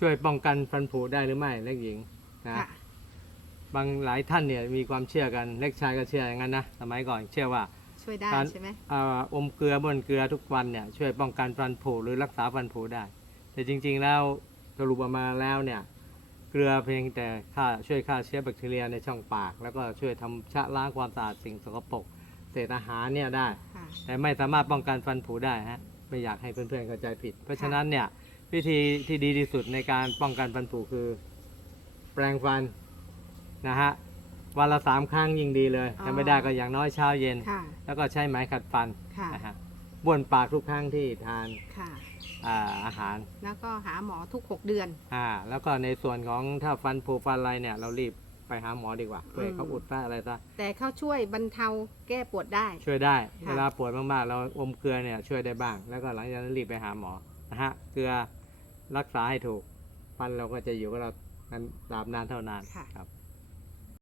ช่วยป้องกันฟันผุได้หรือไม่เล็กหญิงนะค่ะ บางหลายท่านเนี่ยมีความเชื่อกันเล็กชายก็เชื่ออย่างนั้นนะสมัยก่อนเชื่อว่า ช่วยได้การ ใช่ไหมอ่าอมเกลือบนเกลือทุกวันเนี่ยช่วยป้องกันฟันผุหรือรักษาฟันผุได้ แต่จริงๆแล้วสรุปออกมาแล้วเนี่ยเกลือเพียงแต่ฆ่าช่วยฆ่าเชื้อแบคทีเรียในช่องปาก แล้วก็ช่วยทำชะล้างความสะอาดสิ่งสกปรกเศษอาหารเนี่ยได้ ค่ะ แต่ไม่สามารถป้องกันฟันผุได้ฮะไม่อยากให้เพื่อนๆเข้าใจผิด เพราะฉะนั้นเนี่ย วิธีที่ดีที่สุดในการป้องกันฟันผุคือ แปรงฟันนะฮะวันละสามครั้งยิ่งดีเลยอ๋อจะไม่ได้ก็อย่างน้อยเช้าเย็น ค่ะ แล้วก็ใช้ไหมขัดฟันค่ะ นะฮะบ้วนปากทุกครั้งที่ทานค่ะ อ่าอาหารแล้วก็หาหมอทุก 6 เดือน อ่าแล้วก็ในส่วนของถ้าฟันผุฟันอะไรเนี่ย เรารีบไปหาหมอดีกว่าเพื่อให้เขาอืมอุดซะอะไรซะ แต่เขาช่วยบรรเทาแก้ปวดได้ ช่วยได้ ค่ะ เวลาปวดมากๆ เราอมเกลือเนี่ยช่วยได้บ้าง แล้วก็หลังจากนั้นรีบไปหาหมอนะฮะ เกลือ รักษาให้ถูก ฟันเราก็จะอยู่กับเรานานตราบนานเท่านานค่ะครับ